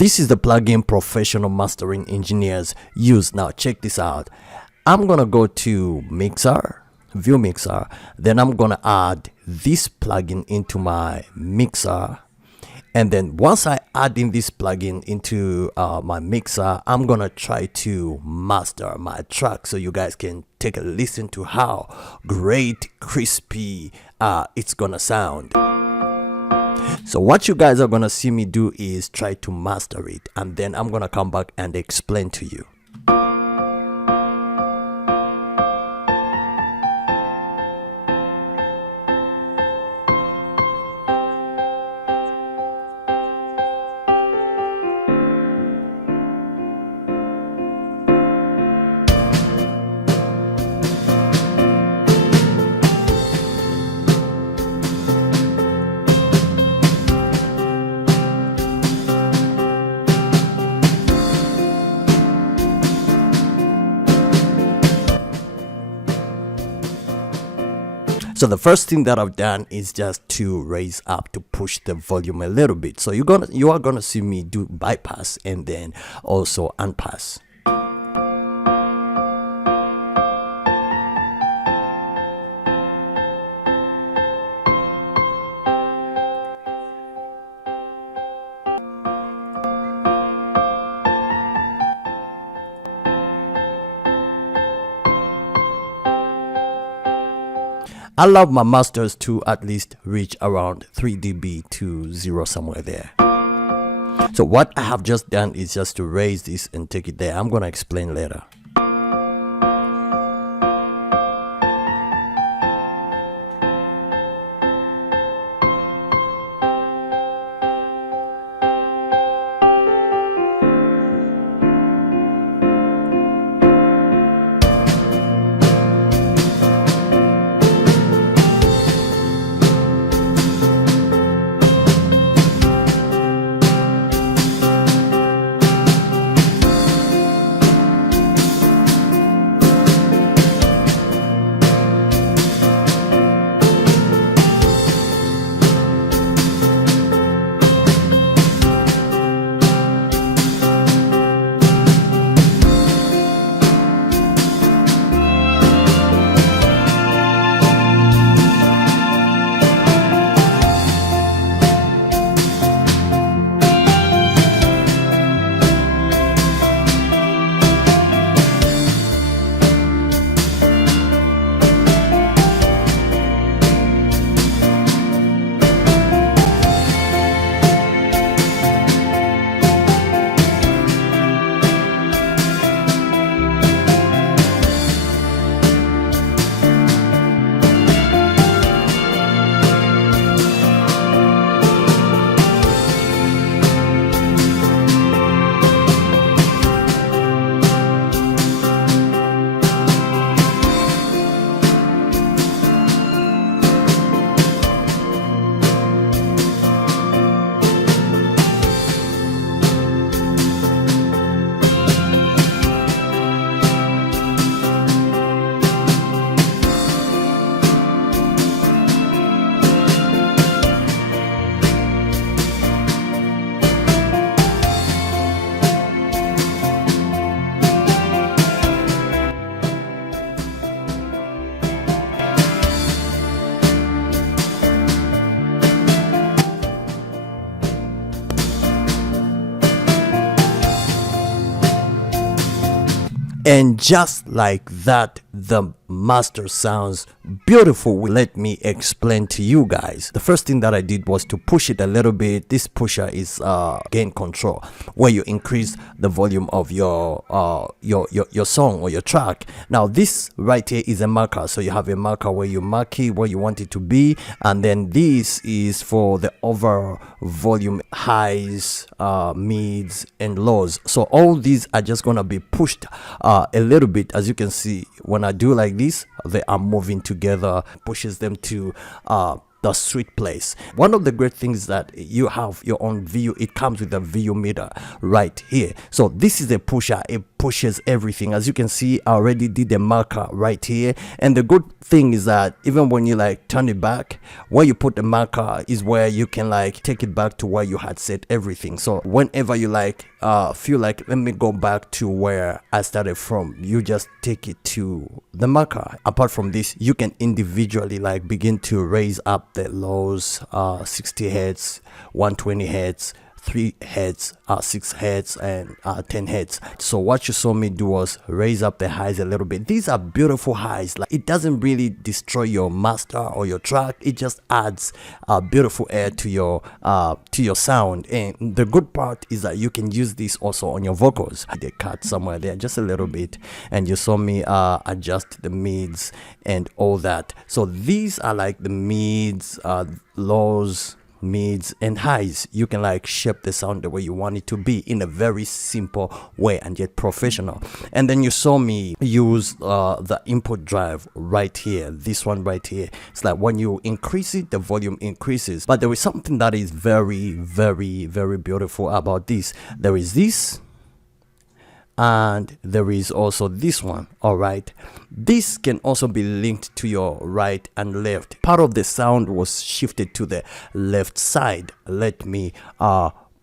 This is the plugin professional mastering engineers use. Now check this out. I'm gonna go to Mixer, View Mixer, then I'm gonna add this plugin into my mixer. And then once I add in this plugin into my mixer, I'm gonna try to master my track so you guys can take a listen to how great, crispy it's gonna sound. So what you guys are gonna see me do is try to master it, and then I'm gonna come back and explain to you. So the first thing that I've done is just to raise up, to push the volume a little bit. So you are gonna see me do bypass and then also unpass. I love my masters to at least reach around 3 dB to 0 somewhere there. So what I have just done is just to raise this and take it there. I'm gonna explain later. And just like that, the master sounds beautiful. Let me explain to you guys. The first thing that I did was to push it a little bit. This pusher is gain control, where you increase the volume of your song or your track. Now this right here is a marker, so you have a marker where you mark it where you want it to be, and then this is for the overall volume, highs, mids and lows. So all these are just gonna be pushed a little bit. As you can see, when I do like this, they are moving together, pushes them to the sweet place. One of the great things that you have your own VU, it comes with a VU meter right here. So this is a pusher, it pushes everything. As you can see, I already did a marker right here, and the good thing is that even when you like turn it back, where you put the marker is where you can like take it back to where you had set everything. So whenever you like feel like, let me go back to where I started from, you just take it to the marker. Apart from this, you can individually like begin to raise up the lows, 60 hertz, 120 hertz, 3 hertz, 6 hertz, and 10 hertz. So what you saw me do was raise up the highs a little bit. These are beautiful highs. Like, it doesn't really destroy your master or your track, it just adds beautiful air to your sound. And the good part is that you can use this also on your vocals. They cut somewhere there just a little bit, and you saw me adjust the mids and all that. So these are like the mids, lows, mids, and highs. You can like shape the sound the way you want it to be in a very simple way and yet professional. And then you saw me use the input drive right here, this one right here. It's like when you increase it, the volume increases. But there is something that is very, very, very beautiful about this. There is this, and there is also this one. All right, this can also be linked to your right and left. Part of the sound was shifted to the left side. Let me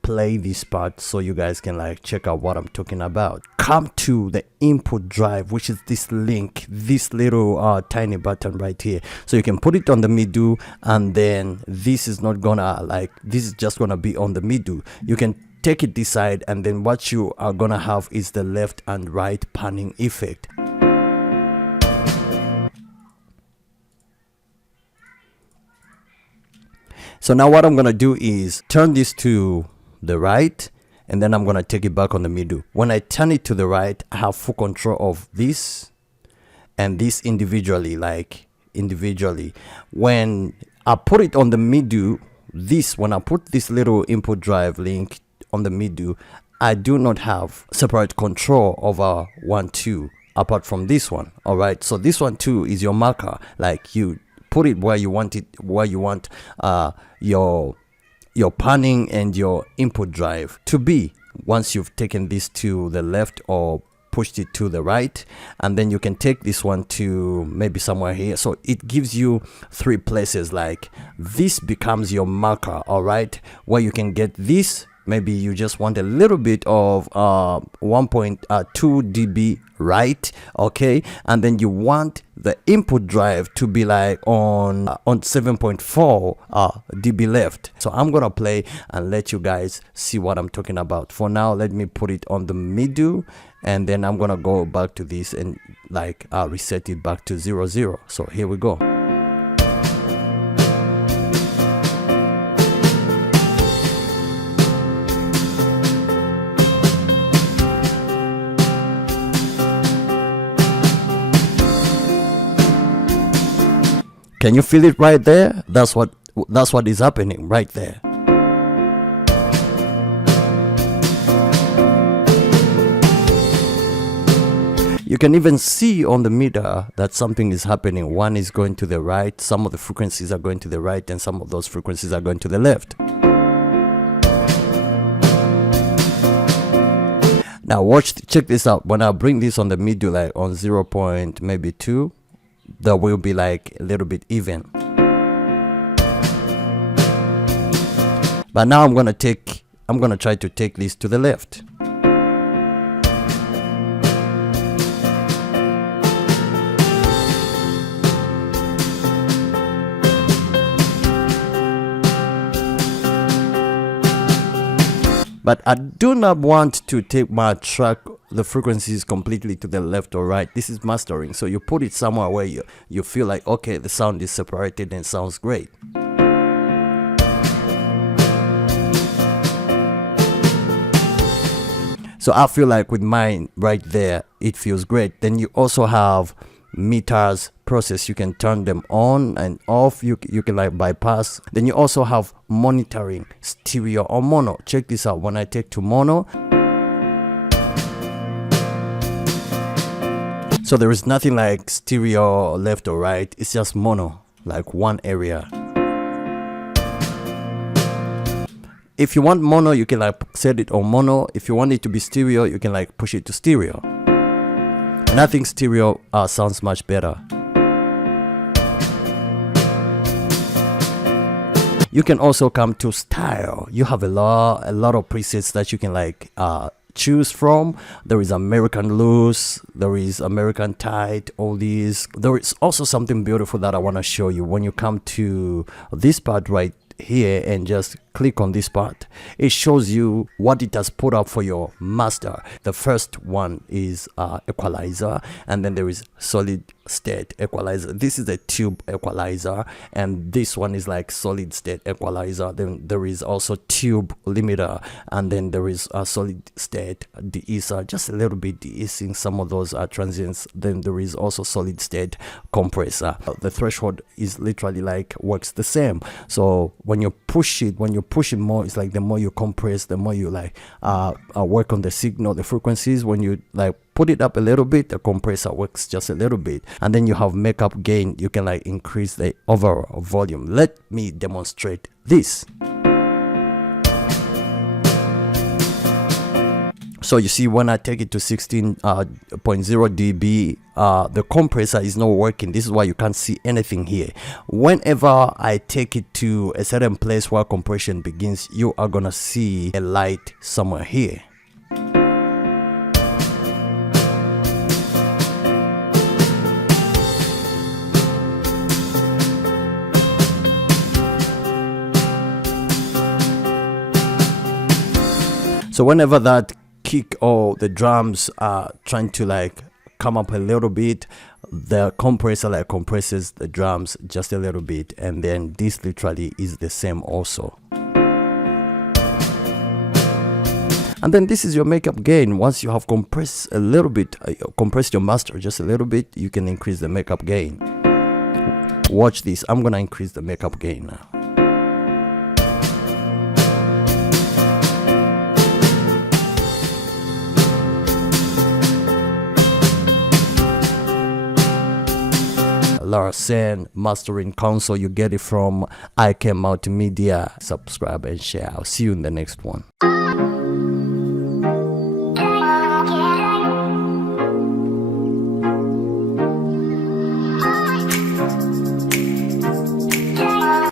play this part so you guys can like check out what I'm talking about. Come to the input drive, which is this link, this little tiny button right here. So you can put it on the middle, and then this is not gonna like, this is just gonna be on the middle. You can take it this side, and then what you are gonna have is the left and right panning effect. So now what I'm gonna do is turn this to the right, and then I'm gonna take it back on the middle. When I turn it to the right, I have full control of this and this individually, like individually. When I put it on the middle, this, when I put this little input drive link on the middle, I do not have separate control over 1, 2 apart from this one. All right, so this one too is your marker. Like, you put it where you want it, where you want your panning and your input drive to be. Once you've taken this to the left or pushed it to the right, and then you can take this one to maybe somewhere here. So it gives you 3 places. Like, this becomes your marker, all right, where you can get this. Maybe you just want a little bit of 1.2 dB right, okay, and then you want the input drive to be like on 7.4 dB left. So I'm gonna play and let you guys see what I'm talking about. For now, let me put it on the middle, and then I'm gonna go back to this and like reset it back to 0, 0. So here we go. Can you feel it right there? That's what is happening right there. You can even see on the meter that something is happening. One is going to the right, some of the frequencies are going to the right, and some of those frequencies are going to the left. Now check this out. When I bring this on the middle, like on 0. maybe 2, that will be like a little bit even. But now I'm gonna try to take this to the left. But I do not want to take my track, the frequencies completely to the left or right. This is mastering, so you put it somewhere where you feel like, okay, the sound is separated and sounds great. So I feel like with mine right there, it feels great. Then you also have meters process. You can turn them on and off. You can like bypass. Then you also have monitoring, stereo or mono. Check this out. When I take to mono, so there is nothing like stereo left or right. It's just mono, like one area. If you want mono, you can like set it on mono. If you want it to be stereo, you can like push it to stereo. And I think stereo sounds much better. You can also come to style. You have a lot of presets that you can like choose from. There is American loose, there is American tight, all these. There is also something beautiful that I want to show you. When you come to this part right here and just click on this part, it shows you what it has put up for your master. The first one is equalizer, and then there is solid state equalizer. This is a tube equalizer, and this one is like solid state equalizer. Then there is also tube limiter, and then there is a solid state de-esser, just a little bit de-essing some of those transients. Then there is also solid state compressor. The threshold is literally like works the same. So when you push it more, it's like the more you compress, the more you like work on the signal, the frequencies. When you like put it up a little bit, the compressor works just a little bit. And then you have makeup gain. You can like increase the overall volume. Let me demonstrate this. So you see, when I take it to 16.0 dB, the compressor is not working. This is why you can't see anything here. Whenever I take it to a certain place where compression begins, you are gonna see a light somewhere here. So whenever that kick or the drums are trying to like come up a little bit, the compressor like compresses the drums just a little bit, and then this literally is the same also. And then this is your makeup gain. Once you have compressed a little bit, compressed your master just a little bit, you can increase the makeup gain. Watch this. I'm gonna increase the makeup gain now. LURSSEN Mastering Console. You get it from IK Multimedia. Subscribe and share. I'll see you in the next one.